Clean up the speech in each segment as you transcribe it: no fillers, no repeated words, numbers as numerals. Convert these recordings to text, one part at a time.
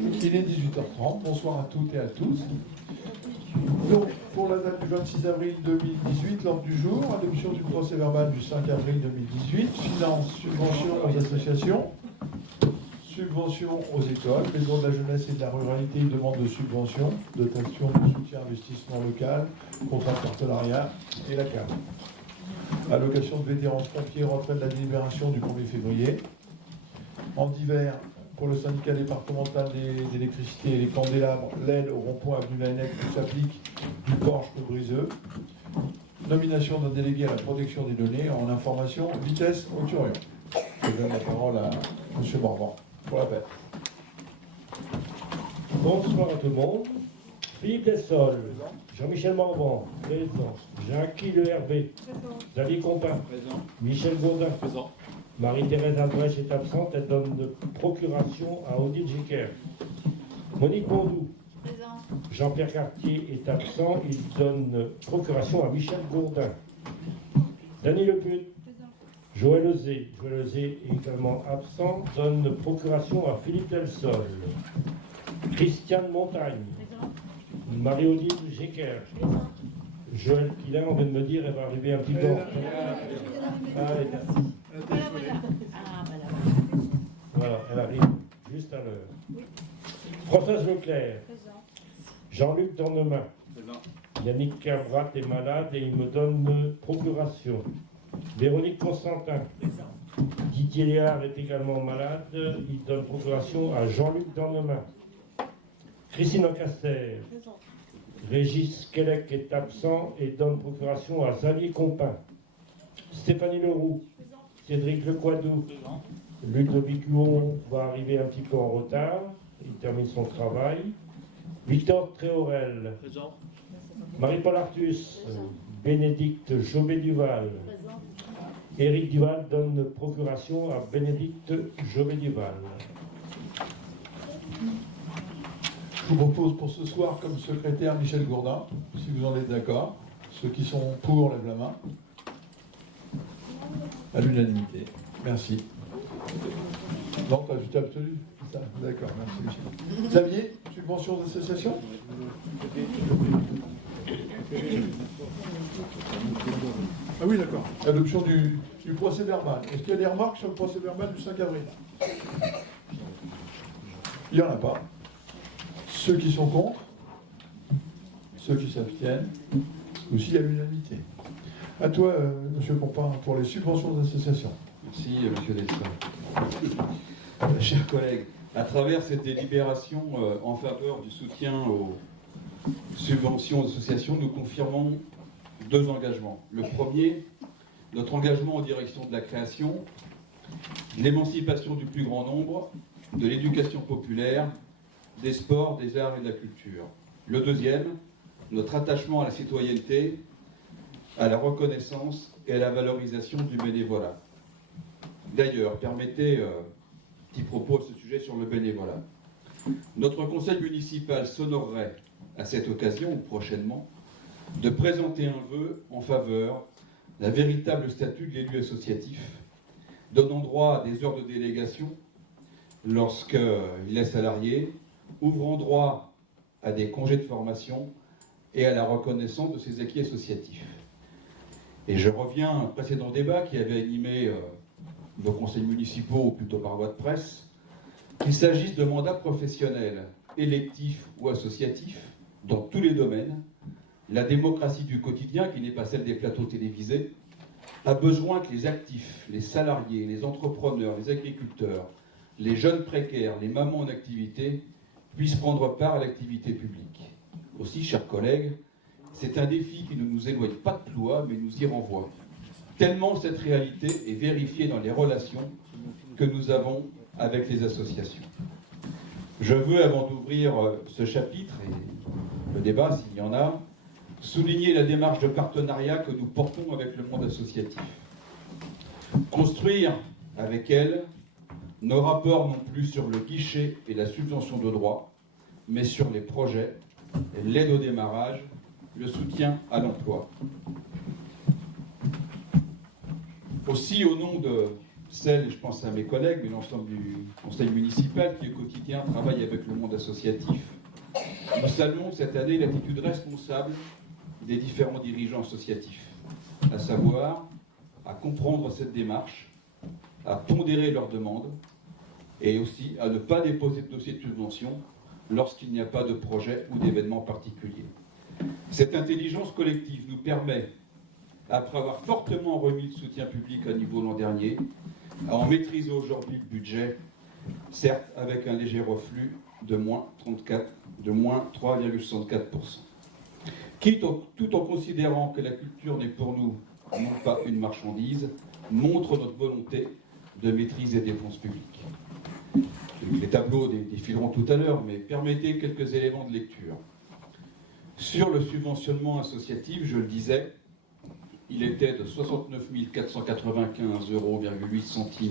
Il est 18h30, bonsoir à toutes et à tous. Donc, pour la date du 26 avril 2018, l'ordre du jour, adoption du procès verbal du 5 avril 2018, finances, subventions aux associations, subventions aux écoles, maison de la jeunesse et de la ruralité, demande de subvention, dotation de soutien investissement local, contrat de partenariat et la CAF. Allocation de vétérans pompiers, retrait de la délibération du 1er février. En divers, pour le syndicat départemental d'électricité et les candélabres, l'aide au rond-point avenue Lanec qui s'applique du Porche de Briseux. Nomination d'un délégué à la protection des données en information vitesse Auturion. Je donne la parole à M. Morvan pour la paix. Bonsoir à tout le monde. Philippe Dessol, Jean-Michel Morvan, présent. Jacques Le Hervé, Xavier Compin, présent. Michel Gourdin, présent. Marie-Thérèse Albrecht est absente, elle donne de procuration à Odile Jecker. Monique Bondou, présent. Jean-Pierre Cartier est absent, il donne procuration à Michel Gourdin. Dany Leput, Joël Lezé est également absent, donne procuration à Philippe Delsol. Christiane Montagne, présent. Marie-Odile Jecker. Joël Quilin, on vient de me dire, elle va arriver un petit peu en retard. Allez, merci. Voilà, elle arrive juste à l'heure. Oui. Françoise Leclerc. Présent. Jean-Luc Dornemin. Présent. Yannick Cabrat est malade et il me donne procuration. Véronique Constantin. Présent. Didier Léard est également malade, il donne procuration à Jean-Luc Dornemin. Christine Ancaster. Présent. Régis Quellec est absent et donne procuration à Xavier Compin. Stéphanie Leroux. Présent. Cédric Lequadou. Présent. Ludovic Huon va arriver un petit peu en retard. Il termine son travail. Victor Tréorel. Présent. Marie-Paul Artus. Bénédicte Jobé-Duval. Présent. Éric Duval donne procuration à Bénédicte Jobé-Duval. Je vous propose pour ce soir comme secrétaire Michel Gourdin, si vous en êtes d'accord. Ceux qui sont pour, lèvent la main. À l'unanimité. Merci. Non, résultat absolu. C'est ça. D'accord, merci Michel. Xavier, subvention d'association ? Ah oui, d'accord. Adoption du procès verbal. Est-ce qu'il y a des remarques sur le procès verbal du 5 avril ? Il n'y en a pas. Ceux qui sont contre, ceux qui s'abstiennent, aussi à l'unanimité. À toi, M. Compin, pour les subventions d'associations. Merci, M. Delsol. Chers collègues, à travers cette délibération en faveur du soutien aux subventions d'associations, nous confirmons deux engagements. Le premier, notre engagement en direction de la création, de l'émancipation du plus grand nombre, de l'éducation populaire, des sports, des arts et de la culture. Le deuxième, notre attachement à la citoyenneté, à la reconnaissance et à la valorisation du bénévolat. D'ailleurs, permettez petit propos à ce sujet sur le bénévolat. Notre conseil municipal s'honorerait à cette occasion, ou prochainement, de présenter un vœu en faveur d'un véritable statut de l'élu associatif, donnant droit à des heures de délégation lorsqu'il est salarié, ouvrant droit à des congés de formation et à la reconnaissance de ses acquis associatifs. Et je reviens à un précédent débat qui avait animé nos conseils municipaux, ou plutôt par voie de presse, qu'il s'agisse de mandats professionnels, électifs ou associatifs, dans tous les domaines, la démocratie du quotidien, qui n'est pas celle des plateaux télévisés, a besoin que les actifs, les salariés, les entrepreneurs, les agriculteurs, les jeunes précaires, les mamans en activité, puissent prendre part à l'activité publique. Aussi, chers collègues, c'est un défi qui ne nous éloigne pas de Ploie, mais nous y renvoie. Tellement cette réalité est vérifiée dans les relations que nous avons avec les associations. Je veux, avant d'ouvrir ce chapitre, et le débat s'il y en a, souligner la démarche de partenariat que nous portons avec le monde associatif. Construire avec elle nos rapports non plus sur le guichet et la subvention de droit, mais sur les projets, l'aide au démarrage, le soutien à l'emploi. Aussi, au nom de celle, je pense à mes collègues, mais l'ensemble du conseil municipal qui au quotidien travaille avec le monde associatif, nous saluons cette année l'attitude responsable des différents dirigeants associatifs, à savoir à comprendre cette démarche, à pondérer leurs demandes et aussi à ne pas déposer de dossier de subvention lorsqu'il n'y a pas de projet ou d'événement particulier. Cette intelligence collective nous permet, après avoir fortement remis le soutien public à niveau l'an dernier, à en maîtriser aujourd'hui le budget, certes avec un léger reflux de moins 3,64%. Tout en considérant que la culture n'est pour nous non pas une marchandise, montre notre volonté de maîtrise des dépenses publiques. Les tableaux défileront tout à l'heure, mais permettez quelques éléments de lecture. Sur le subventionnement associatif, je le disais, il était de 69 495,08 €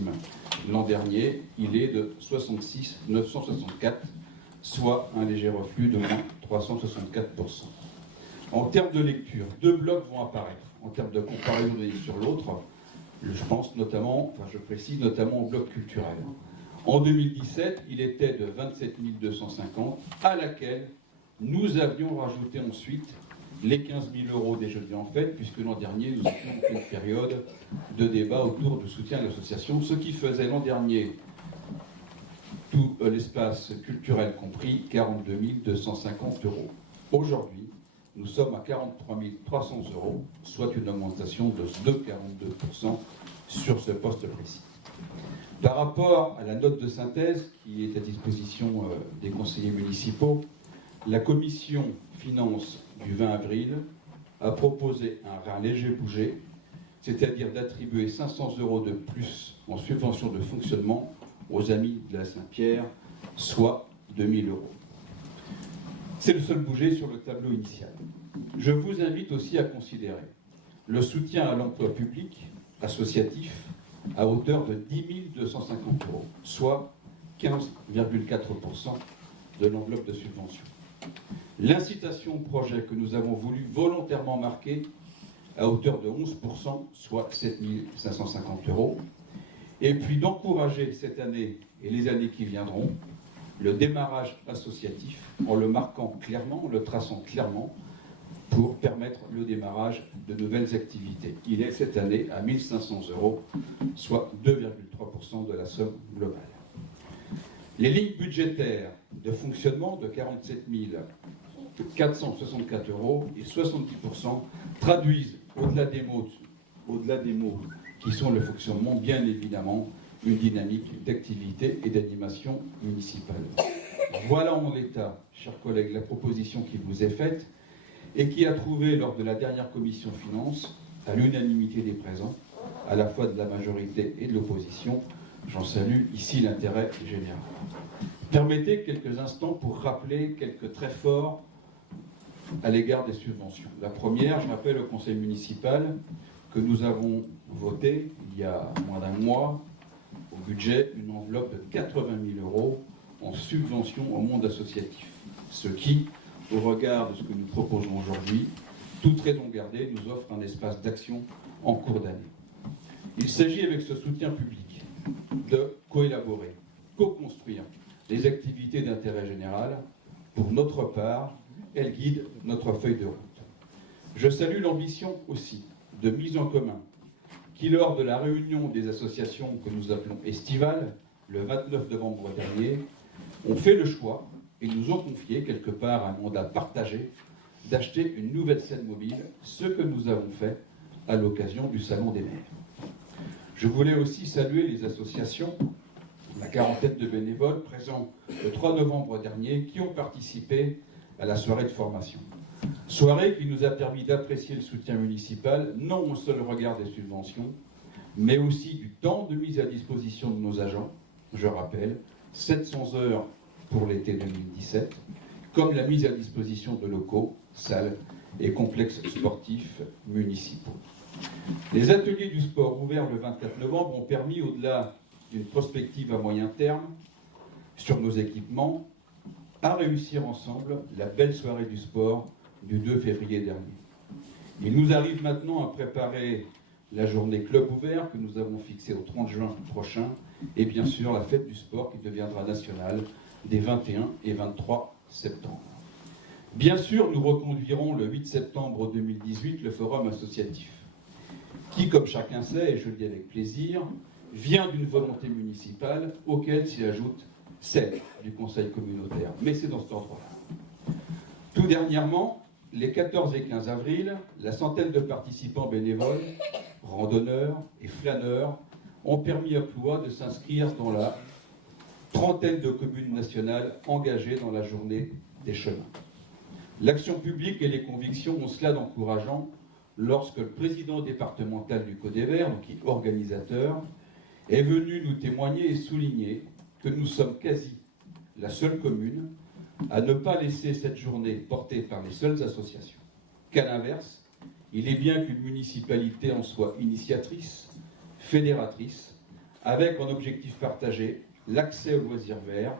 l'an dernier, il est de 66 964, soit un léger reflux de moins 364%. En termes de lecture, deux blocs vont apparaître. En termes de comparaison de l'une sur l'autre, je pense notamment, je précise notamment au bloc culturel. En 2017, il était de 27 250, à laquelle nous avions rajouté ensuite les 15 000 € déjà en fait, puisque l'an dernier, nous étions en pleine période de débat autour du soutien à l'association, ce qui faisait l'an dernier, tout l'espace culturel compris, 42 250 €. Aujourd'hui, nous sommes à 43 300 €, soit une augmentation de 2,42% sur ce poste précis. Par rapport à la note de synthèse qui est à disposition des conseillers municipaux, la commission finances du 20 avril a proposé un léger bouger, c'est-à-dire d'attribuer 500 € de plus en subvention de fonctionnement aux Amis de la Saint-Pierre, soit 2 000 €. C'est le seul bouger sur le tableau initial. Je vous invite aussi à considérer le soutien à l'emploi public associatif à hauteur de 10 250 €, soit 15,4% de l'enveloppe de subvention. L'incitation au projet que nous avons voulu volontairement marquer à hauteur de 11%, soit 7 550 €, et puis d'encourager cette année et les années qui viendront le démarrage associatif en le marquant clairement, en le traçant clairement, pour permettre le démarrage de nouvelles activités. Il est cette année à 1 500 €, soit 2,3% de la somme globale. Les lignes budgétaires de fonctionnement de 47 464 € et 70% traduisent, au-delà des mots qui sont le fonctionnement, bien évidemment, une dynamique d'activité et d'animation municipale. Voilà en l'état, chers collègues, la proposition qui vous est faite et qui a trouvé, lors de la dernière commission finances, à l'unanimité des présents, à la fois de la majorité et de l'opposition. J'en salue ici l'intérêt général. Permettez quelques instants pour rappeler quelques traits forts à l'égard des subventions. La première, je rappelle au conseil municipal que nous avons voté, il y a moins d'un mois, au budget, une enveloppe de 80 000 € en subvention au monde associatif. Ce qui, au regard de ce que nous proposons aujourd'hui, toute raison gardée, nous offre un espace d'action en cours d'année. Il s'agit avec ce soutien public de coélaborer, co-construire les activités d'intérêt général. Pour notre part, elles guident notre feuille de route. Je salue l'ambition aussi de mise en commun qui, lors de la réunion des associations que nous appelons estivales, le 29 novembre dernier, ont fait le choix et nous ont confié quelque part un mandat partagé d'acheter une nouvelle scène mobile, ce que nous avons fait à l'occasion du Salon des maires. Je voulais aussi saluer les associations, la quarantaine de bénévoles présents le 3 novembre dernier qui ont participé à la soirée de formation. Soirée qui nous a permis d'apprécier le soutien municipal, non au seul regard des subventions, mais aussi du temps de mise à disposition de nos agents. Je rappelle, 700 heures pour l'été 2017, comme la mise à disposition de locaux, salles et complexes sportifs municipaux. Les ateliers du sport ouverts le 24 novembre ont permis, au-delà d'une prospective à moyen terme sur nos équipements, à réussir ensemble la belle soirée du sport du 2 février dernier. Il nous arrive maintenant à préparer la journée club ouvert que nous avons fixée au 30 juin prochain, et bien sûr la fête du sport qui deviendra nationale des 21 et 23 septembre. Bien sûr, nous reconduirons le 8 septembre 2018 le forum associatif, qui, comme chacun sait, et je le dis avec plaisir, vient d'une volonté municipale auquel s'y ajoute celle du conseil communautaire. Mais c'est dans cet ordre-là. Tout dernièrement, les 14 et 15 avril, la centaine de participants bénévoles, randonneurs et flâneurs ont permis à Ploie de s'inscrire dans la trentaine de communes nationales engagées dans la journée des chemins. L'action publique et les convictions ont cela d'encourageant lorsque le président départemental du Caudever, donc qui est organisateur, est venu nous témoigner et souligner que nous sommes quasi la seule commune à ne pas laisser cette journée portée par les seules associations. Qu'à l'inverse, il est bien qu'une municipalité en soit initiatrice, fédératrice, avec en objectif partagé l'accès aux loisirs verts,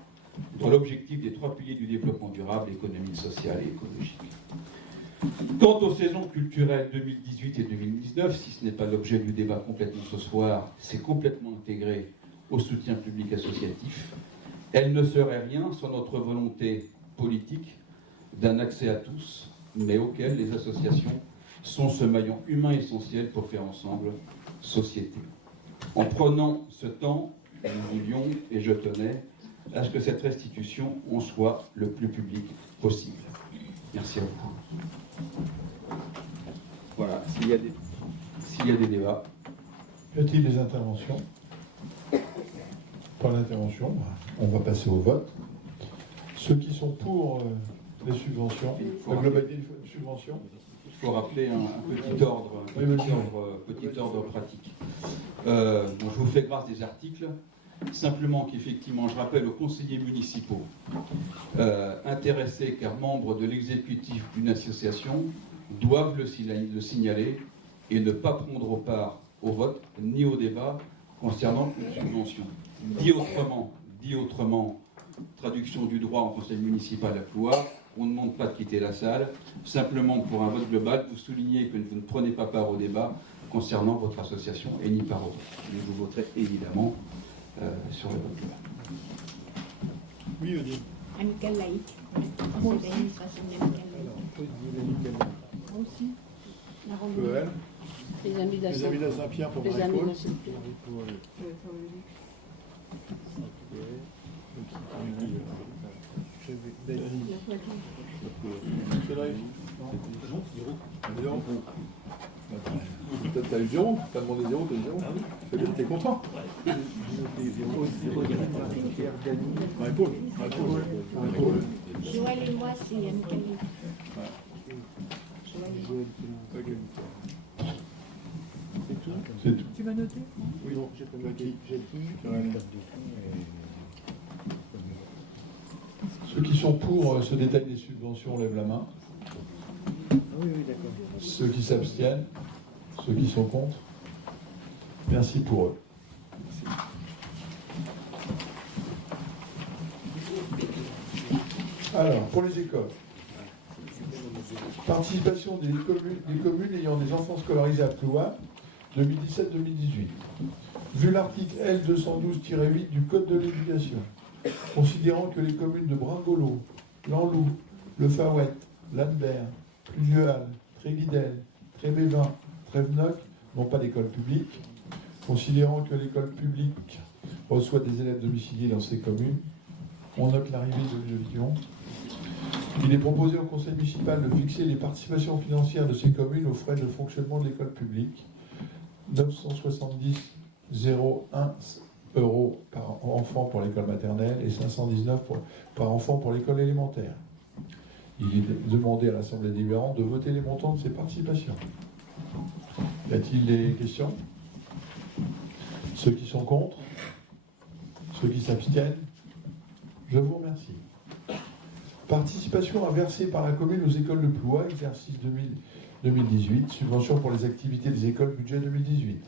dans l'objectif des 3 piliers du développement durable, économique, social et écologique. Quant aux saisons culturelles 2018 et 2019, si ce n'est pas l'objet du débat complètement ce soir, c'est complètement intégré au soutien public associatif. Elles ne seraient rien sans notre volonté politique d'un accès à tous, mais auquel les associations sont ce maillon humain essentiel pour faire ensemble société. En prenant ce temps, nous voulions, et je tenais, à ce que cette restitution en soit le plus publique possible. Merci à vous. Voilà, s'il y a des débats. Y a-t-il des interventions? Pas d'intervention, on va passer au vote. Ceux qui sont pour les subventions, la globalité des subventions. Il faut rappeler un petit ordre pratique. Donc je vous fais grâce des articles. Simplement qu'effectivement, je rappelle aux conseillers municipaux intéressés car membres de l'exécutif d'une association doivent le signaler et ne pas prendre part au vote ni au débat concernant une subvention. Dit autrement, traduction du droit en conseil municipal à Ploie, on ne demande pas de quitter la salle, simplement pour un vote global, vous soulignez que vous ne prenez pas part au débat concernant votre association et ni part au vote. Mais vous voterez évidemment sur le vote global. Oui, Odile. Amicale laïque. Moi C'est l'administration de l'amicale laïque. Moi aussi. La randonnée. Elle. Les amis Les amis de Saint-Pierre pour Les amis Marie-Paul. de Saint-Pierre. Peut-être t'as eu 0, t'as demandé 0, t'as eu 0. C'est bien, t'es content. Marie-Paul. Joël et moi, c'est amicale laïque. C'est tout. Tu vas noter? Oui, non, j'ai pas noté. Ceux qui sont pour ce détail des subventions, lèvent la main. Oui, d'accord. Ceux qui s'abstiennent, ceux qui sont contre. Merci pour eux. Alors, pour les écoles. Participation des communes ayant des enfants scolarisés à Ploie, 2017-2018. Vu l'article L212-8 du Code de l'éducation, considérant que les communes de Bringolo, Lanlou, Le Fawet, Lanbert, Pluvial, Tréguidel, Trébévin, Trévenoc n'ont pas d'école publique, considérant que l'école publique reçoit des élèves domiciliés dans ces communes, on note l'arrivée de Lyon. Il est proposé au conseil municipal de fixer les participations financières de ces communes aux frais de fonctionnement de l'école publique, 970,01 € par enfant pour l'école maternelle et 519 par enfant pour l'école élémentaire. Il est demandé à l'Assemblée délibérante de voter les montants de ces participations. Y a-t-il des questions? Ceux qui sont contre? Ceux qui s'abstiennent? Je vous remercie. Participation à verser par la commune aux écoles de Ploie, exercice 2018, subvention pour les activités des écoles, budget 2018.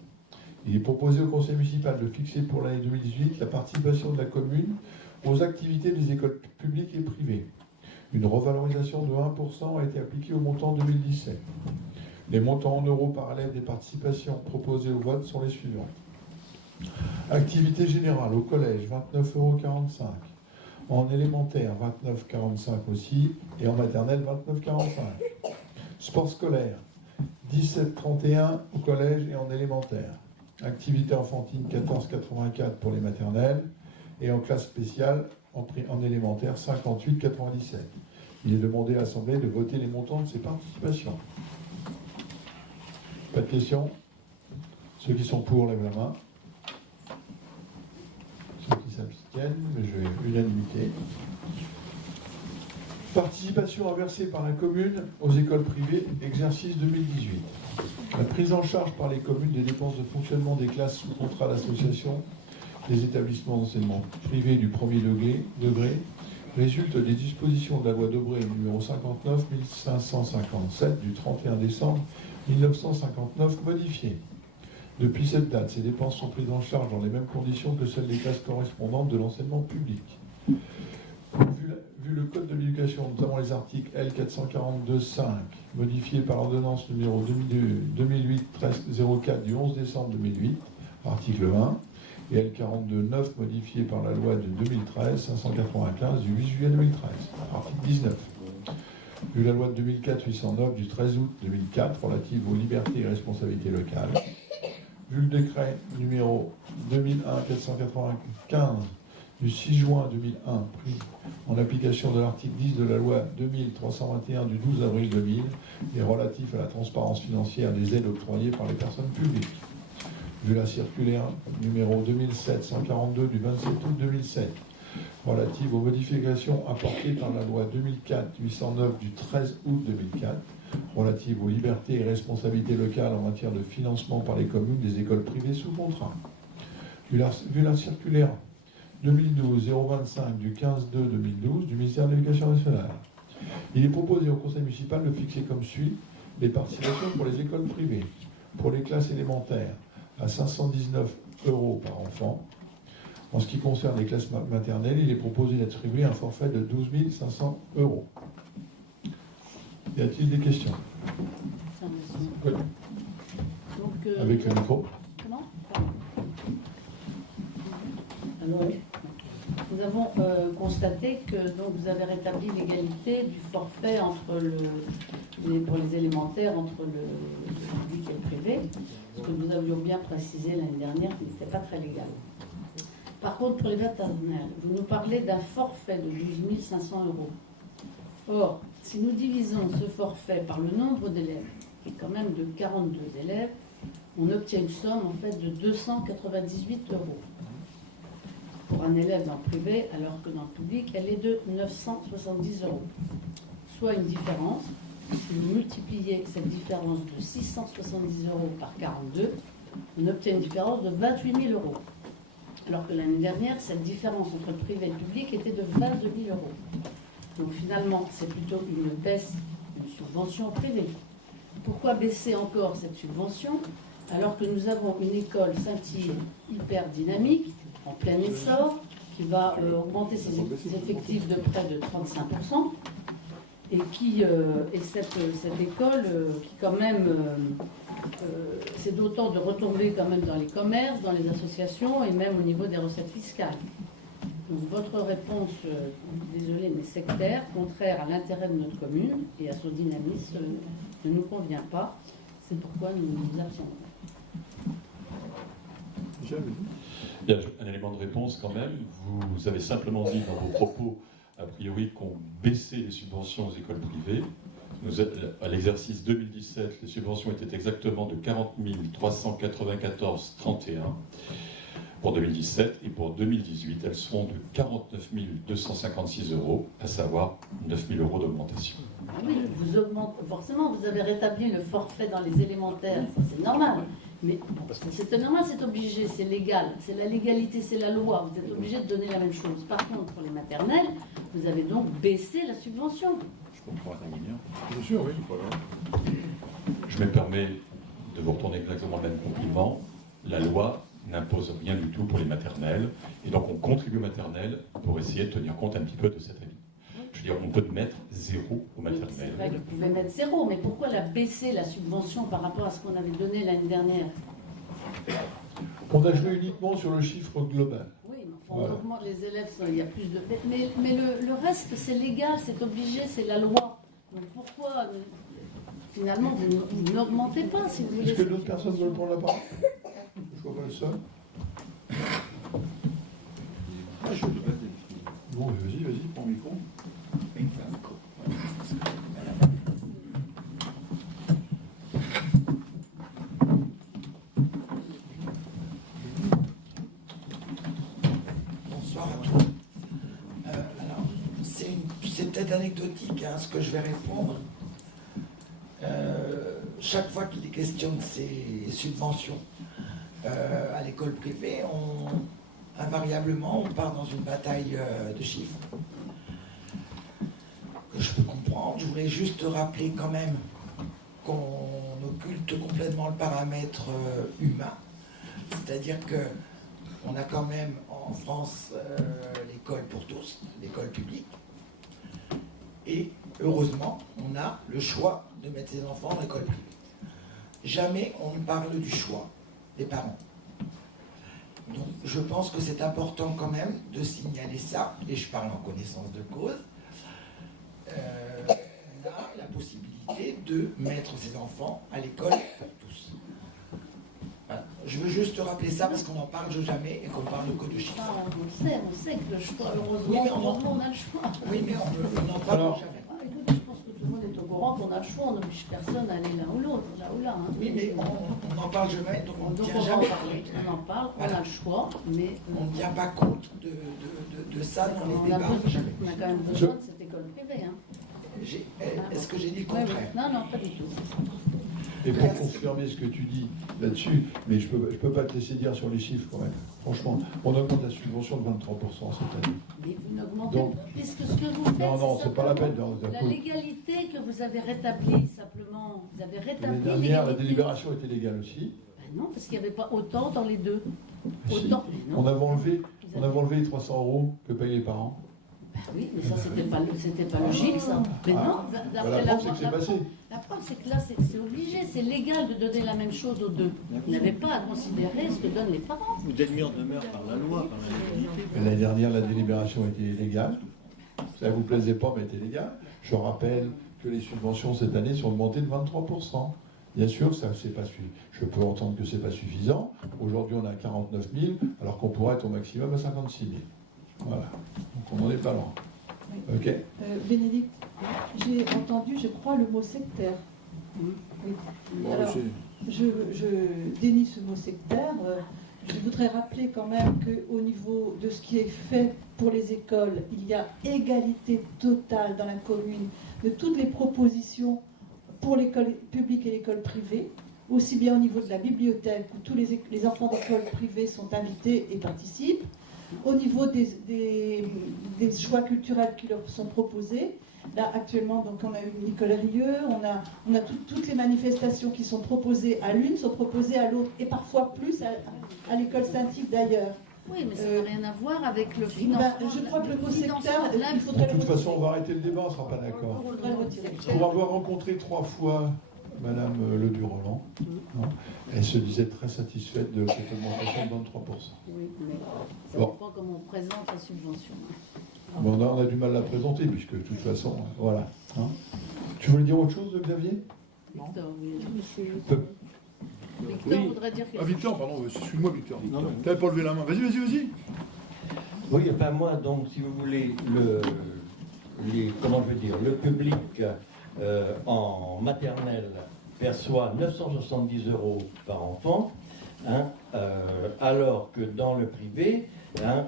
Il est proposé au conseil municipal de fixer pour l'année 2018 la participation de la commune aux activités des écoles publiques et privées. Une revalorisation de 1% a été appliquée au montant 2017. Les montants en euros par élève des participations proposées au vote sont les suivants. Activité générale au collège, 29,45 €. En élémentaire, 29,45 € aussi. Et en maternelle, 29,45 €. Sport scolaire, 17,31 € au collège et en élémentaire. Activité enfantine, 14,84 € pour les maternelles. Et en classe spéciale, en élémentaire, 58,97 €. Il est demandé à l'Assemblée de voter les montants de ces participations. Pas de questions? Ceux qui sont pour, lèvent la main. Ceux qui s'abstiennent, je vais unanimité. Participation à verser par la commune aux écoles privées, exercice 2018. La prise en charge par les communes des dépenses de fonctionnement des classes sous contrat d'association des établissements d'enseignement privés du premier degré résulte des dispositions de la loi Debré numéro 59-1557 du 31 décembre 1959 modifiée. Depuis cette date, ces dépenses sont prises en charge dans les mêmes conditions que celles des classes correspondantes de l'enseignement public. Vu le Code de l'éducation, notamment les articles L 442.5, modifiés par l'ordonnance numéro 2008-1304 du 11 décembre 2008, article 1, et L 42.9, modifié par la loi de 2013-595 du 8 juillet 2013, article 19. Vu la loi de 2004-809 du 13 août 2004 relative aux libertés et responsabilités locales. Vu le décret numéro 2001-495 du 6 juin 2001, pris en application de l'article 10 de la loi 2321 du 12 avril 2000 et relatif à la transparence financière des aides octroyées par les personnes publiques. Vu la circulaire numéro 2007-142 du 27 août 2007, relative aux modifications apportées par la loi 2004-809 du 13 août 2004, relative aux libertés et responsabilités locales en matière de financement par les communes des écoles privées sous contrat. Vu la circulaire 2012-025 du 15-2-2012 du ministère de l'Éducation nationale, il est proposé au conseil municipal de fixer comme suit les participations pour les écoles privées. Pour les classes élémentaires, à 519 € par enfant. En ce qui concerne les classes maternelles, il est proposé d'attribuer un forfait de 12 500 €. Y a-t-il des questions? Oui. Donc, Avec le micro. comment? Alors, nous avons constaté que donc, vous avez rétabli l'égalité du forfait entre pour les élémentaires entre le public et le privé, ce que nous avions bien précisé l'année dernière, qui n'était pas très légal. Par contre, pour les maternelles, vous nous parlez d'un forfait de 12 500 €. Or, si nous divisons ce forfait par le nombre d'élèves, qui est quand même de 42 élèves, on obtient une somme en fait de 298 € pour un élève dans le privé, alors que dans le public, elle est de 970 €. Soit une différence, si vous multipliez cette différence de 670 € par 42, on obtient une différence de 28 000 €. Alors que l'année dernière, cette différence entre le privé et le public était de 22 000 €. Donc finalement, c'est plutôt une baisse d'une subvention privée. Pourquoi baisser encore cette subvention alors que nous avons une école Saint-Yves hyper dynamique, en plein essor, qui va augmenter ses effectifs de près de 35%, et cette école qui quand même, c'est d'autant de retomber quand même dans les commerces, dans les associations et même au niveau des recettes fiscales. Donc votre réponse, désolée mais sectaire, contraire à l'intérêt de notre commune et à son dynamisme, ne nous convient pas. C'est pourquoi nous nous abstiendrons. Il y a un élément de réponse quand même. Vous avez simplement dit dans vos propos, a priori, qu'on baissait les subventions aux écoles privées. À l'exercice 2017, les subventions étaient exactement de 40 394,31 pour 2017, et pour 2018, elles seront de 49 256 €, à savoir 9 000 € d'augmentation. Oui, vous augmentez, forcément, vous avez rétabli le forfait dans les élémentaires, ça c'est normal. Mais bon, c'est normal, c'est obligé, c'est légal, c'est la légalité, c'est la loi, vous êtes obligé de donner la même chose. Par contre, pour les maternelles, vous avez donc baissé la subvention. Je comprends intervenir. Bien sûr, oui, voilà. Je me permets de vous retourner exactement le même compliment. La loi n'impose rien du tout pour les maternelles, et donc on contribue aux maternelles pour essayer de tenir compte un petit peu de cet avis. Je suis veux dire, on peut mettre 0 au C'est maternel. vrai que vous pouvez mettre 0, mais pourquoi la baisser, la subvention, par rapport à ce qu'on avait donné l'année dernière? On a joué uniquement sur le chiffre global. Oui, mais enfin, Voilà. on augmente les élèves, il y a plus de... Mais le reste, c'est légal, c'est obligé, c'est la loi. Donc pourquoi, finalement, vous n'augmentez pas, si vous voulez? Est-ce que d'autres personnes veulent prendre la parole? Je vois pas le seul. Bon, vas-y, prends le micro. Bonsoir à tous. Alors, c'est peut-être anecdotique hein, ce que je vais répondre. Chaque fois qu'il est question de ces subventions à l'école privée, invariablement, on part dans une bataille de chiffres que je peux comprendre. Je voudrais juste rappeler quand même qu'on occulte complètement le paramètre humain. C'est-à-dire que on a quand même en France l'école pour tous, l'école publique. Et heureusement, on a le choix de mettre ses enfants en école privée. Jamais on ne parle du choix des parents. Donc je pense que c'est important quand même de signaler ça, et je parle en connaissance de cause. On a la possibilité de mettre ses enfants à l'école pour tous. Voilà. Je veux juste rappeler ça parce qu'on n'en parle jamais et qu'on parle que de chiffres. Ah, on sait que le choix, heureusement, Oui, mais on a le choix. Oui, mais on n'en parle Alors, jamais. Ah, écoute, je pense que tout le monde est au courant qu'on a le choix, on n'oblige personne à aller l'un ou l'autre, là ou là. Hein. Oui, mais on n'en parle jamais, donc on ne Donc tient on va en jamais parler, compte. on en parle, on Voilà. a le choix, mais On ne tient pas compte de ça dans les on a débats. quand même besoin de cette école privée. Hein. Est-ce que j'ai dit le Ouais, contraire? ouais. Non, pas du tout. Et pour confirmer ce que tu dis là-dessus, mais je peux pas te laisser dire sur les chiffres quand même. Franchement, on augmente la subvention de 23% cette année. Mais vous n'augmentez Donc- pas, puisque ce que vous faites, Non, c'est pas la peine. la légalité que vous avez rétablie, simplement. Vous avez L'année rétabli dernière, la l'égalité. délibération était légale aussi. Ben non, parce qu'il n'y avait pas autant dans les deux. Si. Autant. Mais non. On avait enlevé, Vous on avez- avait enlevé les 300 € que payent les parents. Ben oui, mais ça, c'était pas logique, ça. Mais non, d'après La preuve, c'est que c'est passé. La preuve, c'est que là, c'est obligé, c'est légal de donner la même chose aux deux. Vous n'avez pas à considérer ce que donnent les parents. Vous êtes mis en demeure par la loi, par la légalité. L'année dernière, la délibération était légale. Ça ne vous plaisait pas, mais était légale. Je rappelle que les subventions cette année sont augmentées de 23%. Bien sûr, ça c'est pas suffisant. Je peux entendre que c'est pas suffisant. Aujourd'hui, on a 49 000, alors qu'on pourrait être au maximum à 56 000. Voilà. Donc on n'en est pas loin. Ok. Bénédicte, j'ai entendu, je crois, le mot sectaire. Oui. Bon, Alors, je dénie ce mot sectaire. Je voudrais rappeler quand même qu'au niveau de ce qui est fait pour les écoles, il y a égalité totale dans la commune de toutes les propositions pour l'école publique et l'école privée, aussi bien au niveau de la bibliothèque où tous les enfants d'école privée sont invités et participent, au niveau des choix culturels qui leur sont proposés. Là, actuellement, donc, on a eu Nicolas Rieux, on a toutes les manifestations qui sont proposées à l'une, sont proposées à l'autre, et parfois plus à l'école Saint-Yves d'ailleurs. Oui, mais ça n'a rien à voir avec le financement. Je crois que le mot sectaire, il De faudrait toute façon, on va arrêter le débat, on ne sera pas d'accord. Il faudrait le retirer. Pour avoir rencontré 3 fois Madame Le Duroland, elle se disait très satisfaite de cette augmentation de 23%. Oui, mais ça Bon. dépend comment on présente la subvention. Bon, on a du mal à la présenter, puisque de toute façon, voilà. Hein. Tu voulais dire autre chose, Xavier? Victor, oui. Peu. Victor Oui. voudrait dire Ah, quelque Victor, pardon, excuse-moi, Victor. Non, non. T'avais pas levé la main. Vas-y. Oui, enfin moi, donc, si vous voulez, comment je veux dire, le public en maternelle perçoit 970 € par enfant, hein, alors que dans le privé, hein,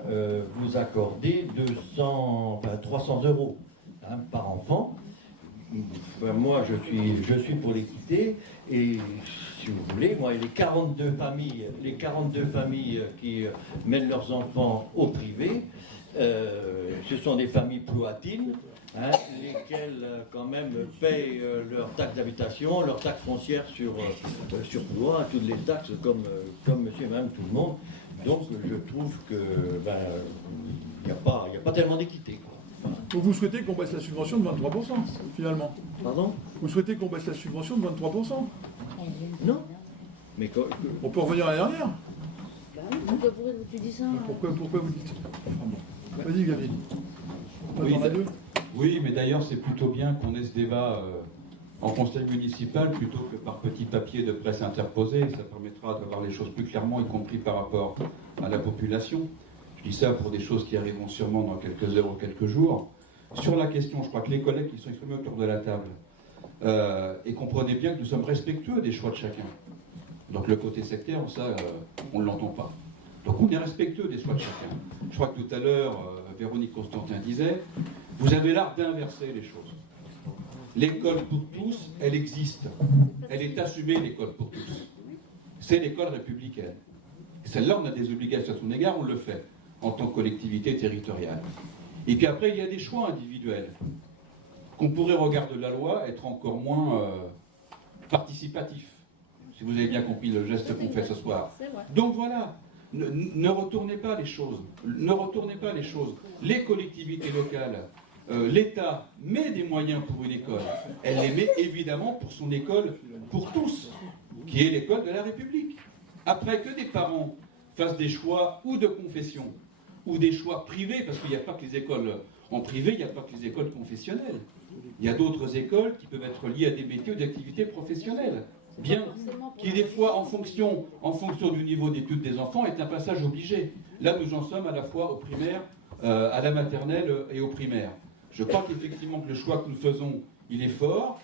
vous accordez 300 € hein, par enfant. Ben, moi, je suis pour l'équité, et si vous voulez, moi, les 42 familles qui mènent leurs enfants au privé, ce sont des familles ploatines, hein, lesquelles quand même payent leur taxe d'habitation, leur taxe foncière sur Plouat, toutes les taxes comme monsieur et madame tout le monde. Donc je trouve que il n'y a pas tellement d'équité, quoi. Voilà. Donc vous souhaitez qu'on baisse la subvention de 23%, finalement. Pardon? Vous souhaitez qu'on baisse la subvention de 23%. Non. Mais On peut revenir à l'année dernière. Pourquoi tu dis ça? Pourquoi vous dites ça? Vas-y, Gabriel. Oui, T'en as deux. Oui, mais d'ailleurs, c'est plutôt bien qu'on ait ce débat en conseil municipal plutôt que par petit papier de presse interposé. Ça permettra de voir les choses plus clairement, y compris par rapport à la population. Je dis ça pour des choses qui arriveront sûrement dans quelques heures ou quelques jours. Sur la question, je crois que les collègues qui sont exprimés autour de la table, et comprenez bien que nous sommes respectueux des choix de chacun. Donc le côté sectaire, ça, on ne l'entend pas. Donc on est respectueux des choix de chacun. Je crois que tout à l'heure, Véronique Constantin disait, vous avez l'art d'inverser les choses. L'école pour tous, elle existe. Elle est assumée, l'école pour tous. C'est l'école républicaine. Celle-là, on a des obligations à son égard, on le fait en tant que collectivité territoriale. Et puis après, il y a des choix individuels qu'on pourrait, au regard de la loi, être encore moins participatifs. Si vous avez bien compris le geste qu'on fait ce soir. Donc voilà, ne retournez pas les choses. Ne retournez pas les choses. Les collectivités locales, l'État met des moyens pour une école. Elle les met évidemment pour son école pour tous, qui est l'école de la République. Après que des parents fassent des choix ou de confession, ou des choix privés, parce qu'il n'y a pas que les écoles en privé, il n'y a pas que les écoles confessionnelles. Il y a d'autres écoles qui peuvent être liées à des métiers ou d'activités professionnelles. Bien, qui des fois, en fonction du niveau d'études des enfants, est un passage obligé. Là, nous en sommes à la fois au primaire, à la maternelle et au primaire. Je crois qu'effectivement que le choix que nous faisons, il est fort,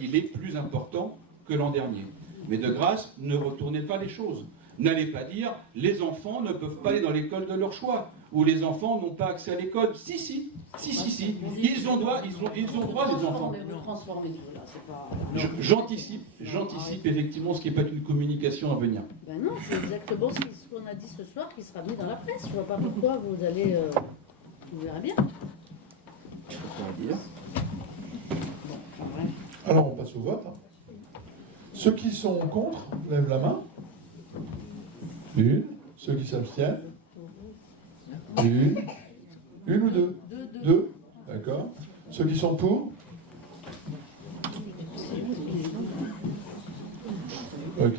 il est plus important que l'an dernier. Mais de grâce, ne retournez pas les choses. N'allez pas dire les enfants ne peuvent pas aller dans l'école de leur choix, ou les enfants n'ont pas accès à l'école. Si. Ils ont droit, les enfants. J'anticipe effectivement ce qui n'est pas une communication à venir. Ben non, c'est exactement ce qu'on a dit ce soir qui sera mis dans la presse. Je ne vois pas pourquoi vous allez. Vous verrez bien. Alors on passe au vote. Ceux qui sont contre, lèvent la main. Une. Ceux qui s'abstiennent. Une ou deux? Deux. D'accord. Ceux qui sont pour? Ok.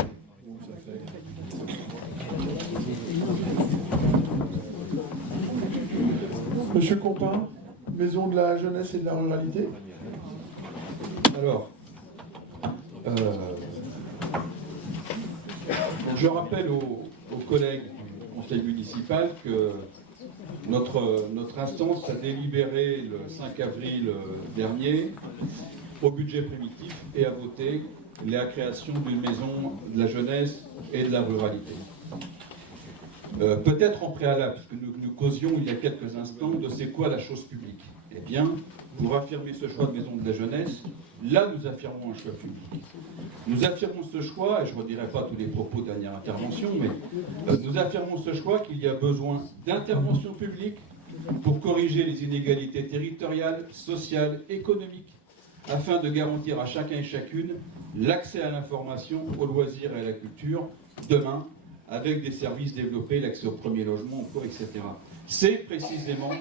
Monsieur Compin, Maison de la jeunesse et de la ruralité. Alors, je rappelle aux collègues du conseil municipal que notre instance a délibéré le 5 avril dernier au budget primitif et a voté la création d'une maison de la jeunesse et de la ruralité. Peut-être en préalable, puisque nous causions il y a quelques instants de c'est quoi la chose publique. Eh bien, pour affirmer ce choix de maison de la jeunesse, là nous affirmons un choix public. Nous affirmons ce choix, et je ne redirai pas tous les propos de dernière intervention, mais nous affirmons ce choix qu'il y a besoin d'intervention publique pour corriger les inégalités territoriales, sociales, économiques, afin de garantir à chacun et chacune l'accès à l'information, aux loisirs et à la culture, demain, avec des services développés, l'accès au premier logement, emploi, etc. C'est précisément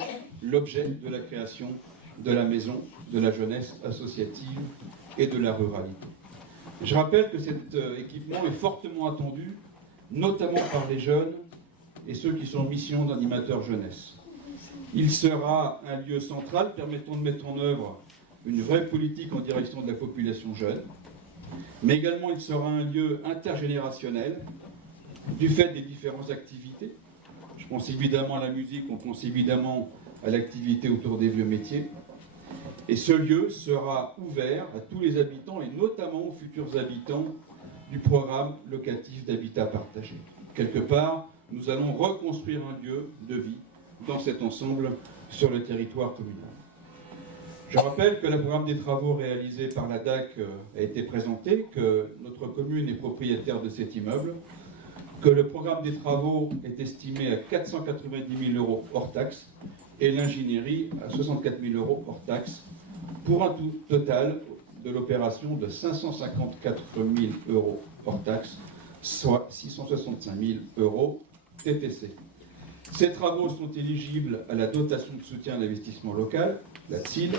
l'objet de la création de la maison de la jeunesse associative et de la ruralité. Je rappelle que cet équipement est fortement attendu, notamment par les jeunes et ceux qui sont en mission d'animateur jeunesse. Il sera un lieu central permettant de mettre en œuvre une vraie politique en direction de la population jeune, mais également il sera un lieu intergénérationnel du fait des différentes activités. Je pense évidemment à la musique, on pense évidemment à l'activité autour des vieux métiers. Et ce lieu sera ouvert à tous les habitants et notamment aux futurs habitants du programme locatif d'habitat partagé. Quelque part, nous allons reconstruire un lieu de vie dans cet ensemble sur le territoire communal. Je rappelle que le programme des travaux réalisés par la DAC a été présenté, que notre commune est propriétaire de cet immeuble, que le programme des travaux est estimé à 490 000 € hors taxe et l'ingénierie à 64 000 € hors taxe, pour un total de l'opération de 554 000 € hors taxe, soit 665 000 € TTC. Ces travaux sont éligibles à la dotation de soutien à l'investissement local, la TSIL,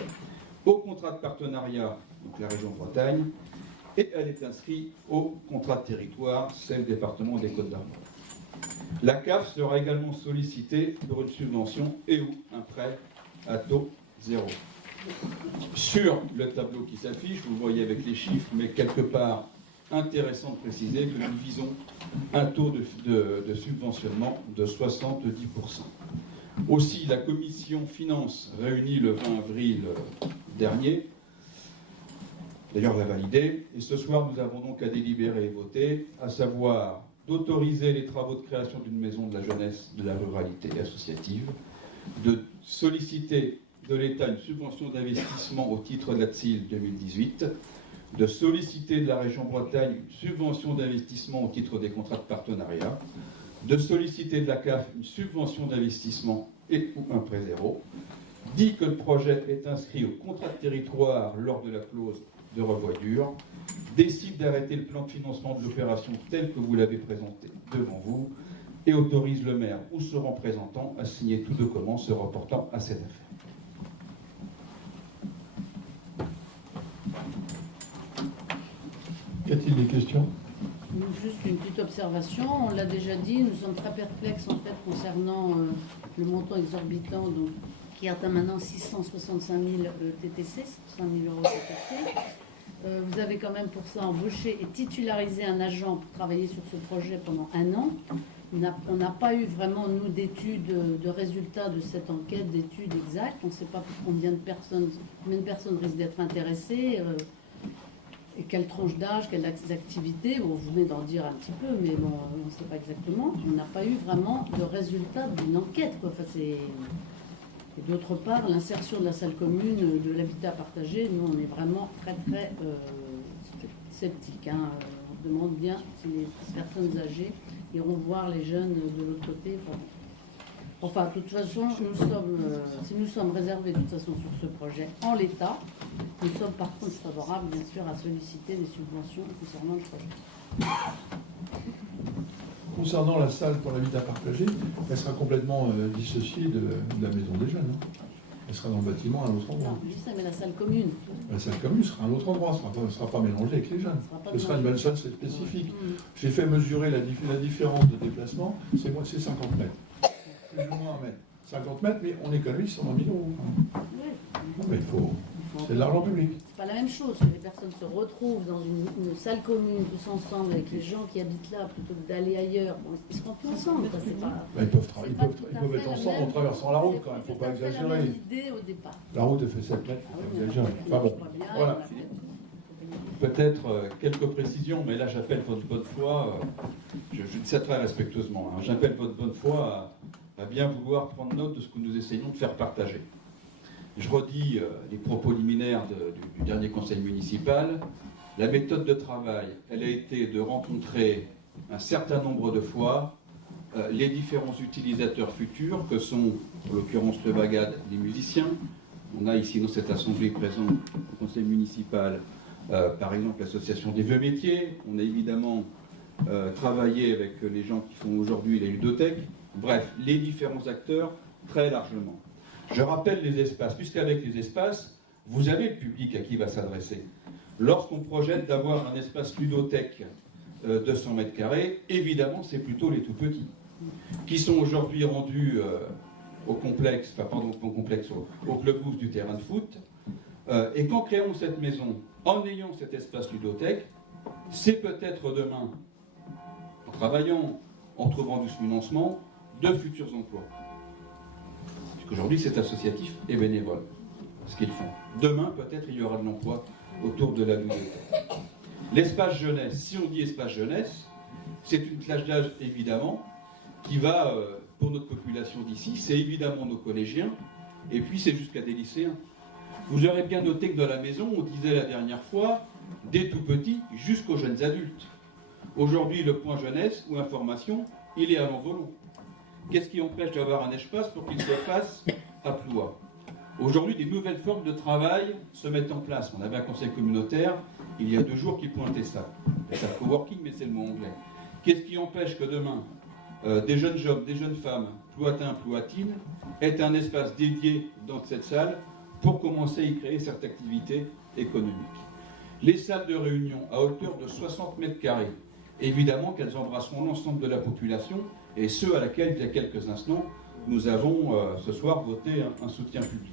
au contrat de partenariat, donc la région Bretagne, et elle est inscrite au contrat de territoire, c'est le département des Côtes-d'Armor. La CAF sera également sollicitée pour une subvention et ou un prêt à taux zéro. Sur le tableau qui s'affiche, vous voyez avec les chiffres, mais quelque part intéressant de préciser que nous visons un taux de subventionnement de 70%. Aussi, la commission finances réunie le 20 avril dernier, d'ailleurs l'a validé, et ce soir nous avons donc à délibérer et voter, à savoir d'autoriser les travaux de création d'une maison de la jeunesse de la ruralité associative, de solliciter de l'État une subvention d'investissement au titre de la TSIL 2018, de solliciter de la région Bretagne une subvention d'investissement au titre des contrats de partenariat, de solliciter de la CAF une subvention d'investissement et ou un prêt zéro, dit que le projet est inscrit au contrat de territoire lors de la clause de revoyure, décide d'arrêter le plan de financement de l'opération tel que vous l'avez présenté devant vous et autorise le maire ou son représentant à signer tout document se reportant à cette affaire. Y a-t-il des questions? Juste une petite observation, on l'a déjà dit, nous sommes très perplexes en fait concernant le montant exorbitant donc, qui atteint maintenant 665 000 TTC, 65 000 euros TTC. Vous avez quand même pour ça embauché et titularisé un agent pour travailler sur ce projet pendant 1 an. On n'a pas eu vraiment, nous, d'études, de résultats de cette enquête, d'études exactes. On ne sait pas combien de personnes risquent d'être intéressées. Et quelle tranche d'âge, quelles activités, bon, vous venez d'en dire un petit peu, mais bon, on ne sait pas exactement. On n'a pas eu vraiment de résultat d'une enquête, quoi. Enfin, et d'autre part, l'insertion de la salle commune, de l'habitat partagé, nous, on est vraiment très, très sceptiques. Hein. On se demande bien si les personnes âgées iront voir les jeunes de l'autre côté. Enfin, de toute façon, si nous sommes réservés de toute façon sur ce projet en l'état, nous sommes par contre favorables, bien sûr, à solliciter des subventions concernant le projet. Concernant la salle pour l'habitat partagé, elle sera complètement dissociée de la maison des jeunes. Hein. Elle sera dans le bâtiment à un autre endroit. Non, lui, ça met la salle commune. La salle commune sera à un autre endroit, elle ne sera pas mélangée avec les jeunes. Ce sera une belle salle spécifique. J'ai fait mesurer la différence de déplacement, c'est 50 mètres. Plus ou moins 1 mètre. 50 mètres, mais on économise 120 000 euros. Oui. Non, mais c'est de l'argent public. C'est pas la même chose que les personnes se retrouvent dans une salle commune tous ensemble avec les gens qui habitent là plutôt que d'aller ailleurs. Bon, ils seront plus ensemble. Ça, c'est pas, Ils peuvent être ensemble en traversant la route quand même, il ne faut pas exagérer. L'idée au départ. La route elle fait 7 mètres, il faut pas exagérer. Enfin bon, voilà. Peut-être quelques précisions, mais là j'appelle votre bonne foi, je dis ça très respectueusement, hein, j'appelle votre bonne foi à bien vouloir prendre note de ce que nous essayons de faire partager. Je redis les propos liminaires du dernier conseil municipal. La méthode de travail, elle a été de rencontrer un certain nombre de fois les différents utilisateurs futurs, que sont, en l'occurrence le Bagad, les musiciens. On a ici dans cette assemblée présente au conseil municipal, par exemple l'association des vieux métiers. On a évidemment travaillé avec les gens qui font aujourd'hui les ludothèques. Bref, les différents acteurs très largement. Je rappelle les espaces, puisqu'avec les espaces, vous avez le public à qui il va s'adresser. Lorsqu'on projette d'avoir un espace ludothèque de 100 mètres carrés, évidemment, c'est plutôt les tout petits, qui sont aujourd'hui rendus au complexe, enfin pardon, au complexe, au club boost du terrain de foot. Et qu'en créant cette maison, en ayant cet espace ludothèque, c'est peut-être demain, en travaillant, en trouvant du financement, de futurs emplois. Puisqu'aujourd'hui, c'est associatif et bénévole, ce qu'ils font. Demain, peut-être, il y aura de l'emploi autour de la ludothèque. L'espace jeunesse, si on dit espace jeunesse, c'est une classe d'âge, évidemment, qui va, pour notre population d'ici, c'est évidemment nos collégiens, et puis c'est jusqu'à des lycéens. Vous aurez bien noté que dans la maison, on disait la dernière fois, des tout petits jusqu'aux jeunes adultes. Aujourd'hui, le point jeunesse ou information, il est à l'envolon. Qu'est-ce qui empêche d'avoir un espace pour qu'il se fasse à Ploie? Aujourd'hui, des nouvelles formes de travail se mettent en place. On avait un conseil communautaire, il y a 2 jours, qui pointait ça. C'est un coworking, mais c'est le mot anglais. Qu'est-ce qui empêche que demain, des jeunes hommes, des jeunes femmes, plouatins, plouatines, est un espace dédié dans cette salle pour commencer à y créer cette activité économique. Les salles de réunion à hauteur de 60 mètres carrés, évidemment qu'elles embrasseront l'ensemble de la population et ceux à laquelle, il y a quelques instants, nous avons ce soir voté un soutien public.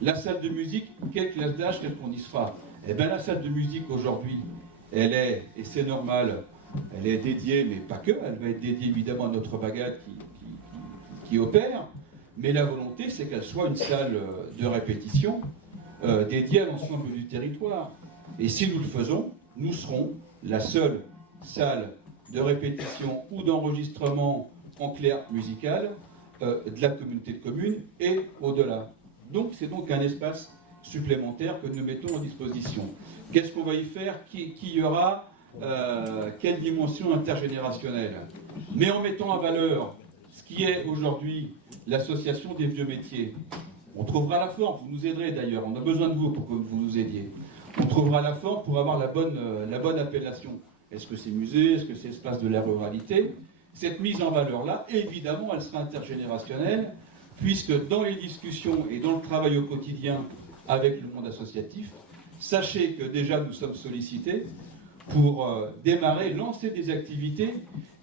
La salle de musique, quelle classe d'âge, quelle qu'on y sera? Eh bien, la salle de musique aujourd'hui, elle est, et c'est normal, elle est dédiée, mais pas que, elle va être dédiée évidemment à notre bagade qui opère, mais la volonté, c'est qu'elle soit une salle de répétition dédiée à l'ensemble du territoire. Et si nous le faisons, nous serons la seule salle de répétition ou d'enregistrement en clair musical de la communauté de communes et au-delà. Donc c'est donc un espace supplémentaire que nous mettons à disposition. Qu'est-ce qu'on va y faire? Qui y aura? Quelle dimension intergénérationnelle? Mais en mettant en valeur ce qui est aujourd'hui l'association des vieux métiers. On trouvera la forme, vous nous aiderez d'ailleurs, on a besoin de vous pour que vous nous aidiez. On trouvera la forme pour avoir la bonne appellation. Est-ce que c'est musée? Est-ce que c'est espace de la ruralité? Cette mise en valeur-là, évidemment, elle sera intergénérationnelle, puisque dans les discussions et dans le travail au quotidien avec le monde associatif, sachez que déjà nous sommes sollicités pour démarrer, lancer des activités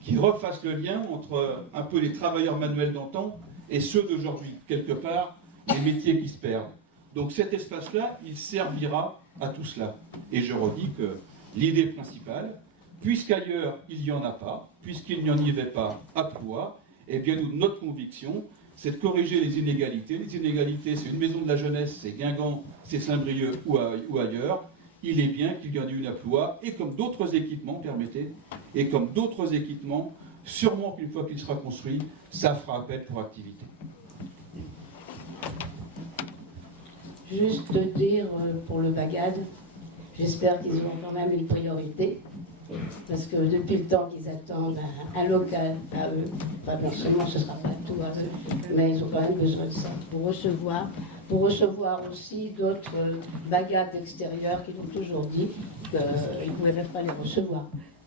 qui refassent le lien entre un peu les travailleurs manuels d'antan et ceux d'aujourd'hui, quelque part, les métiers qui se perdent. Donc cet espace-là, il servira à tout cela. Et je redis que l'idée principale, puisqu'ailleurs il n'y en a pas, puisqu'il n'y en y avait pas à Ploie, eh bien notre conviction, c'est de corriger les inégalités. Les inégalités, c'est une maison de la jeunesse, c'est Guingamp, c'est Saint-Brieuc ou ailleurs. Il est bien qu'il y en ait une à Ploie, et comme d'autres équipements, permettez, et comme d'autres équipements, sûrement qu'une fois qu'il sera construit, ça fera appel pour activité. Juste dire pour le bagad, j'espère qu'ils auront quand même une priorité, parce que depuis le temps qu'ils attendent un local à eux, enfin non seulement ce ne sera pas tout à eux, mais ils ont quand même besoin de ça pour recevoir aussi d'autres bagades extérieures qui ont toujours dit qu'ils ne pouvaient même pas les recevoir.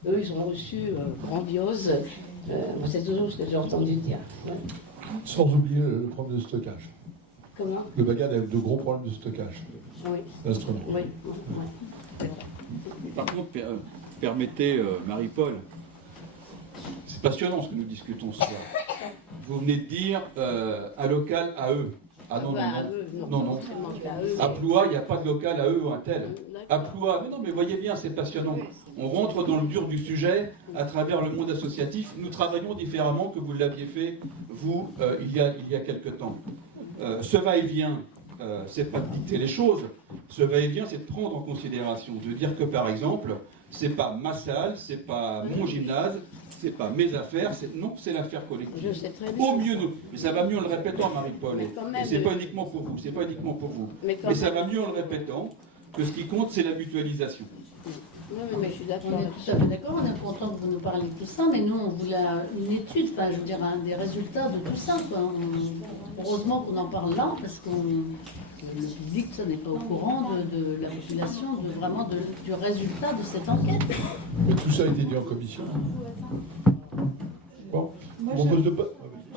Eux, ils ont reçu grandiose, c'est toujours ce que j'ai entendu dire. Ouais. Sans oublier le problème de stockage. Comment? Le bagad a de gros problèmes de stockage. Oui. L'instrument. Oui. Par contre, permettez, Marie-Paul, c'est passionnant ce que nous discutons ce soir. Vous venez de dire un local à eux. Ah non, non. À Ploie, il n'y a pas de local à eux ou un tel. À Ploie, mais voyez bien, c'est passionnant. On rentre dans le dur du sujet à travers le monde associatif. Nous travaillons différemment que vous l'aviez fait, vous, il y a quelque temps. Ce va-et-vient, c'est pas de dicter les choses. Ce va-et-vient, c'est de prendre en considération, de dire que par exemple, c'est pas ma salle, c'est pas mon gymnase, c'est pas mes affaires, c'est l'affaire collective. Je sais très bien. Au mieux, mais ça va mieux en le répétant, Marie-Paul. Et c'est pas uniquement pour vous, c'est pas uniquement pour vous. Mais ça va mieux en le répétant que ce qui compte, c'est la mutualisation. Oui, mais je suis d'accord. On est tout à fait d'accord, on est content que vous nous parliez de tout ça, mais nous, on voulait une étude, enfin, je veux dire, des résultats de tout ça, quoi. Heureusement qu'on en parle là, parce que le public, ça n'est pas au courant de la population, du résultat de cette enquête. Et tout ça a été dit en commission. Bon, Moi, on propose de...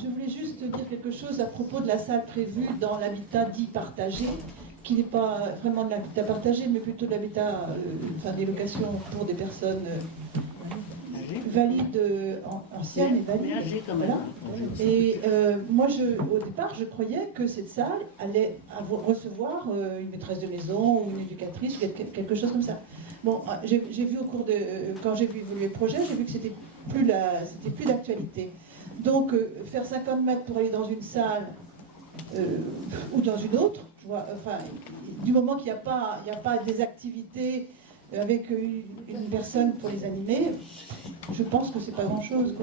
je voulais juste dire quelque chose à propos de la salle prévue dans l'habitat dit partagé, qui n'est pas vraiment de l'habitat partagé, mais plutôt de l'habitat, des locations pour des personnes valides, anciennes et valides. Voilà. Et moi, au départ, je croyais que cette salle allait recevoir une maîtresse de maison ou une éducatrice, quelque chose comme ça. Bon, j'ai vu au cours de... quand j'ai vu évoluer le projet, j'ai vu que c'était plus d'actualité. Donc, faire 50 mètres pour aller dans une salle ou dans une autre, du moment qu'il n'y a pas des activités avec une personne pour les animer, je pense que c'est pas grand-chose.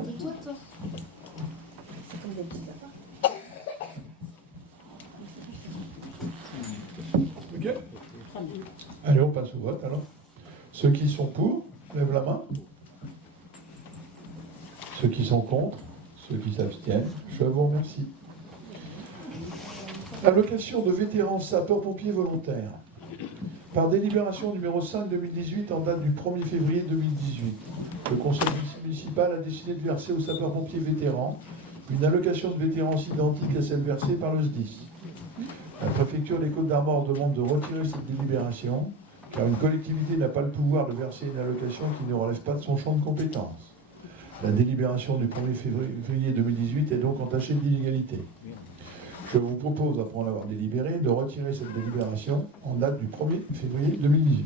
Ok. Allez, on passe au vote alors. Ceux qui sont pour, lèvent la main. Ceux qui sont contre, ceux qui s'abstiennent, je vous remercie. Allocation de vétérans sapeurs-pompiers volontaires. Par délibération numéro 5-2018 en date du 1er février 2018, Le conseil municipal a décidé de verser aux sapeurs-pompiers vétérans une allocation de vétérance identique à celle versée par le SDIS. La préfecture des Côtes-d'Armor demande de retirer cette délibération, car une collectivité n'a pas le pouvoir de verser une allocation qui ne relève pas de son champ de compétences. La délibération du 1er février 2018 est donc entachée d'illégalité. Je vous propose, après en avoir délibéré, de retirer cette délibération en date du 1er février 2018.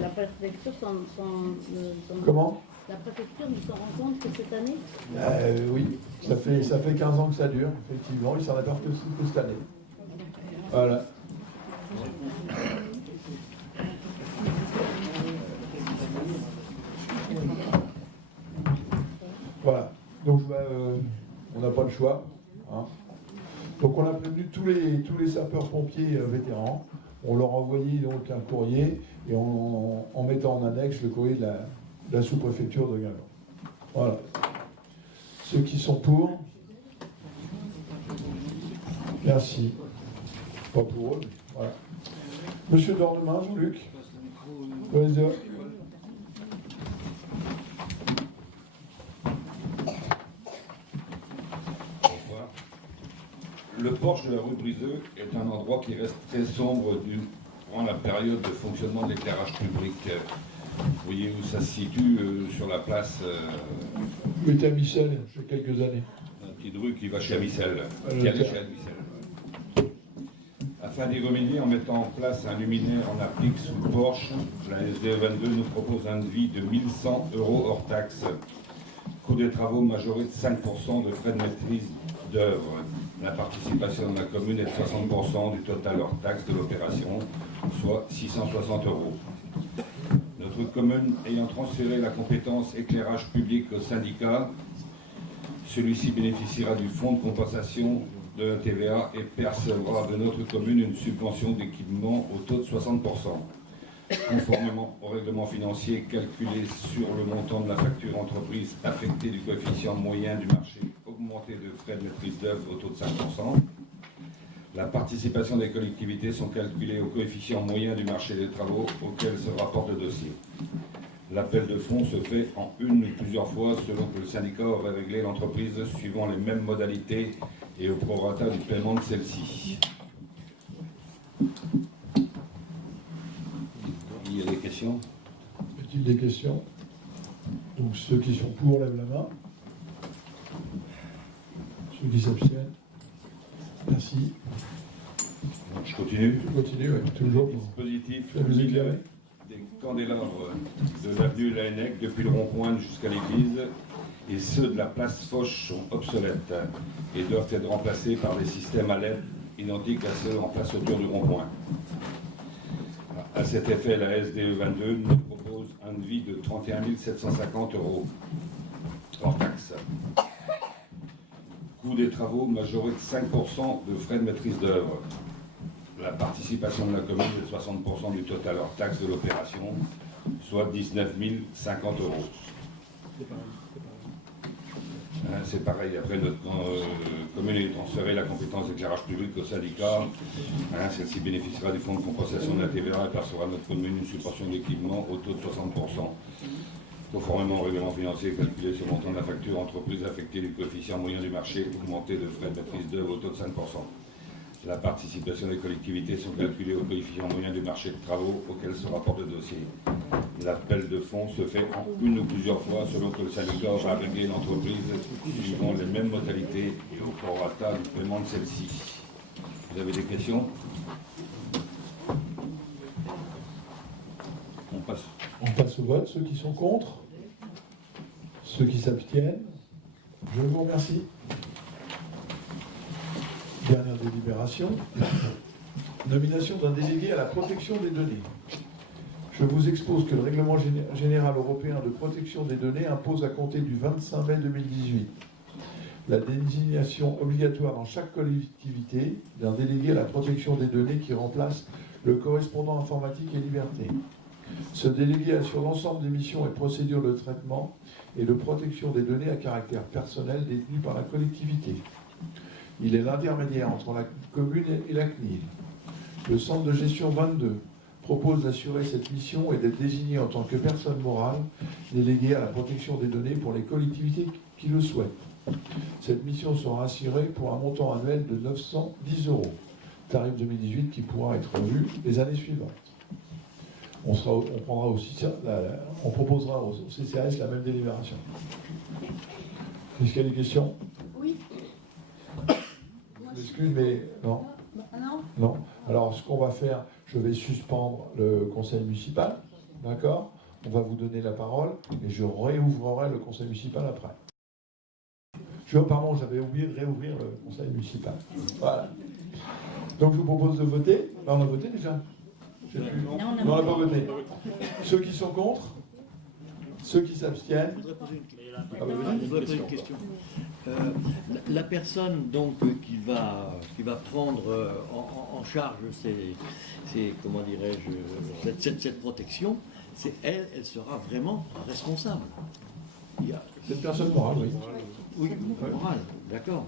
La préfecture Comment ? La préfecture ne s'en rend compte que cette année? Oui, ça fait 15 ans que ça dure, effectivement, il s'en aperçoit que cette année. Voilà. Voilà. Donc on n'a pas le choix. Hein. Donc on a prévenu tous les sapeurs-pompiers vétérans. On leur a envoyé donc un courrier et en mettant en annexe le courrier de la sous-préfecture de Guingamp. Voilà. Ceux qui sont pour. Merci. Pas pour eux, mais voilà. Monsieur Dornemin, Jean-Luc. Vas-y. Le porche de la rue Briseux est un endroit qui reste très sombre durant la période de fonctionnement de l'éclairage public. Vous voyez où ça se situe sur la place Il était à Missel, j'ai quelques années. Une petite rue qui va chez Missel, qui allait chez Missel. Afin d'y remédier en mettant en place un luminaire en applique sous le porche, la SDE 22 nous propose un devis de 1 100 € hors taxe. Coût des travaux majoré de 5% de frais de maîtrise d'œuvre. La participation de la commune est de 60% du total hors taxe de l'opération, soit 660 €. Notre commune ayant transféré la compétence éclairage public au syndicat, celui-ci bénéficiera du fonds de compensation de la TVA et percevra de notre commune une subvention d'équipement au taux de 60%. Conformément au règlement financier calculé sur le montant de la facture entreprise affectée du coefficient moyen du marché augmenté de frais de maîtrise d'œuvre au taux de 5%, la participation des collectivités sont calculées au coefficient moyen du marché des travaux auquel se rapporte le dossier. L'appel de fonds se fait en une ou plusieurs fois selon que le syndicat aurait réglé l'entreprise suivant les mêmes modalités et au prorata du paiement de celle-ci. Il y a des questions? Y a-t-il des questions? Donc ceux qui sont pour lèvent la main. Ceux qui s'abstiennent. Merci. Je continue. Je continue, oui, toujours. Dispositif Vous éclairer. des candélabres de l'avenue Laennec depuis le rond-point jusqu'à l'église et ceux de la place Foch sont obsolètes et doivent être remplacés par des systèmes à LED identiques à ceux en place autour du rond-point. À cet effet, la SDE 22 nous propose un devis de 31 750 € hors taxe. Coût des travaux majoré de 5% de frais de maîtrise d'œuvre. La participation de la commune est de 60% du total hors taxe de l'opération, soit 19 050 €. C'est pareil, après notre commune a transféré la compétence d'éclairage public au syndicat. Celle-ci bénéficiera du fonds de compensation de la TVA et percevra notre commune une subvention d'équipement au taux de 60%. Conformément au règlement financier calculé sur le montant de la facture entreprise affectée du coefficient moyen du marché augmenté de frais de maîtrise d'œuvre au taux de 5%. La participation des collectivités sont calculées au coefficient moyen du marché de travaux auquel se rapporte le dossier. L'appel de fonds se fait en une ou plusieurs fois selon que le syndicat aura réglé l'entreprise suivant les mêmes modalités et au prorata du paiement de celle-ci. Vous avez des questions? On passe au vote. Ceux qui sont contre? Ceux qui s'abstiennent? Je vous remercie. Dernière délibération. Nomination d'un délégué à la protection des données. Je vous expose que le règlement général européen de protection des données impose à compter du 25 mai 2018 la désignation obligatoire dans chaque collectivité d'un délégué à la protection des données qui remplace le correspondant informatique et liberté. Ce délégué assure l'ensemble des missions et procédures de traitement et de protection des données à caractère personnel détenues par la collectivité. Il est l'intermédiaire entre la commune et la CNIL. Le centre de gestion 22 propose d'assurer cette mission et d'être désigné en tant que personne morale déléguée à la protection des données pour les collectivités qui le souhaitent. Cette mission sera assurée pour un montant annuel de 910 €, tarif 2018 qui pourra être revu les années suivantes. On prendra aussi ça, on proposera au CCAS la même délibération. Est-ce qu'il y a des questions? Oui. Excuse, mais non. Non. Non. Alors, ce qu'on va faire, je vais suspendre le conseil municipal, d'accord? On va vous donner la parole et je réouvrirai le conseil municipal après. Pardon, j'avais oublié de réouvrir le conseil municipal. Voilà. Donc, je vous propose de voter. Là, on a voté déjà? Non, on n'a pas voté. Ceux qui sont contre? Ceux qui s'abstiennent? Je voudrais poser une question. La personne donc qui va prendre en charge comment dirais-je, cette protection, elle sera vraiment responsable. C'est une personne morale, oui. Oui, morale, d'accord.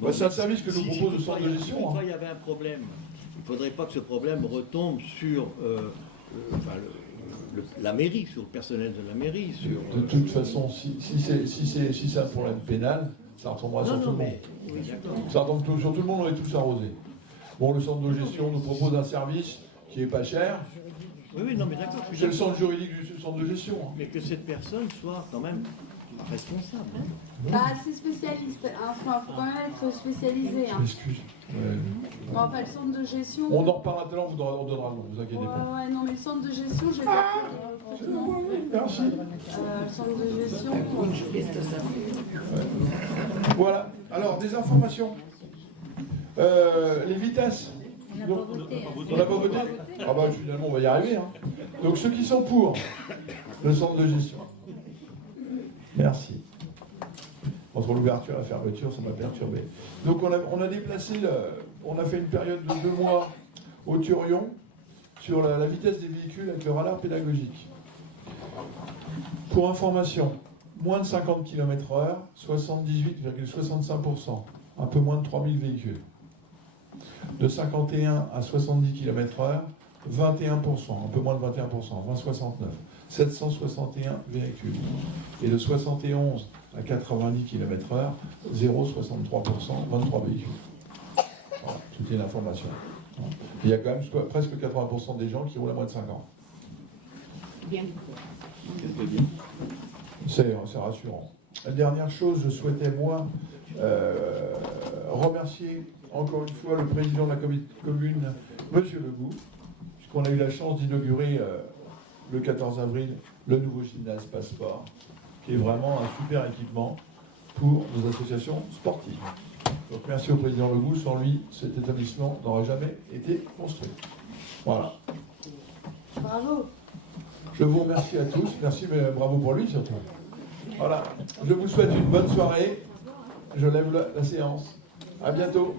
Bon, c'est un service que nous propose le centre de gestion. Une fois il y avait un problème, il ne faudrait pas que ce problème retombe sur la mairie, sur le personnel de la mairie. De toute façon, si c'est un problème pénal, ça retombera sur tout le monde. Ça retombe sur tout le monde, on est tous arrosés. Bon, le centre de gestion nous propose un service qui n'est pas cher. Oui, non, mais d'accord. C'est le centre juridique du centre de gestion. Mais que cette personne soit quand même responsable. Bah, c'est spécialiste. Enfin, il faut quand même être spécialisé. Hein. Excuse. Bon, enfin, le centre de gestion. On en reparlera tout à l'heure, on donnera le nom, ne vous inquiétez pas. Ouais, non, mais le centre de gestion, j'ai pas fait. Merci. Le centre de gestion. Voilà. Alors, des informations. Les vitesses. On n'a pas voté. Ah bah finalement on va y arriver. Hein. Donc ceux qui sont pour le centre de gestion. Merci. Entre l'ouverture et la fermeture, ça m'a perturbé. Donc on a déplacé, on a fait une période de 2 mois au Turion sur la vitesse des véhicules avec le radar pédagogique. Pour information, moins de 50 km/h, 78,65%, un peu moins de 3000 véhicules. De 51 à 70 km/h, 21%, un peu moins de 21%, 20,69, 761 véhicules. Et de 71 à 90 km/h, 0,63%, 23 véhicules. Voilà, c'était l'information. Il y a quand même presque 80% des gens qui roulent à moins de 5 ans. C'est rassurant. La dernière chose, je souhaitais, moi, remercier encore une fois le président de la commune, Monsieur Legout, puisqu'on a eu la chance d'inaugurer le 14 avril le nouveau gymnase Passeport, qui est vraiment un super équipement pour nos associations sportives. Donc merci au président Legout, sans lui, cet établissement n'aurait jamais été construit. Voilà. Bravo. Je vous remercie à tous, merci, mais bravo pour lui surtout. Voilà, je vous souhaite une bonne soirée, je lève la séance. À bientôt.